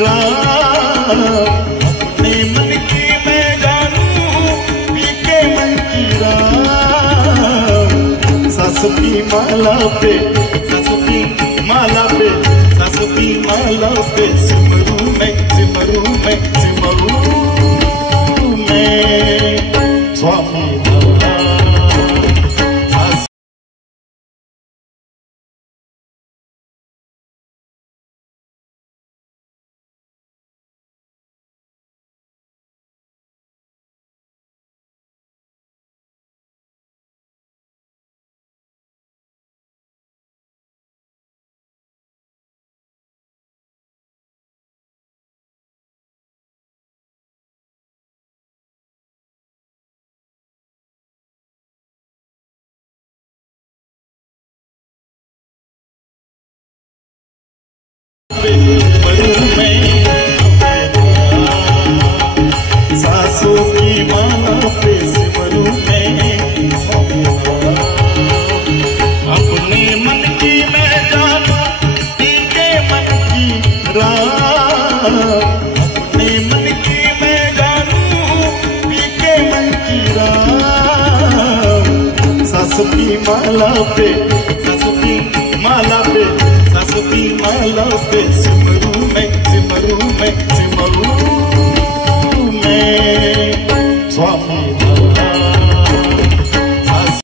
राम, अपने मन की मैं जानूं पी के मन की राम। सासू की माला पे, सासू की माला पे, सासू की माला पे सिमरू में, सिमरू में, सिमरू में स्वामी सासू की माला पे सिमरू में, अपने मन की मैं जानूं पी के मन की राम। अपने मन की मैं जानूं पी के मन की राम। सासू की माला पे, सासू की माला पे, सासू की माला पे सिमरू में, सिमरू में।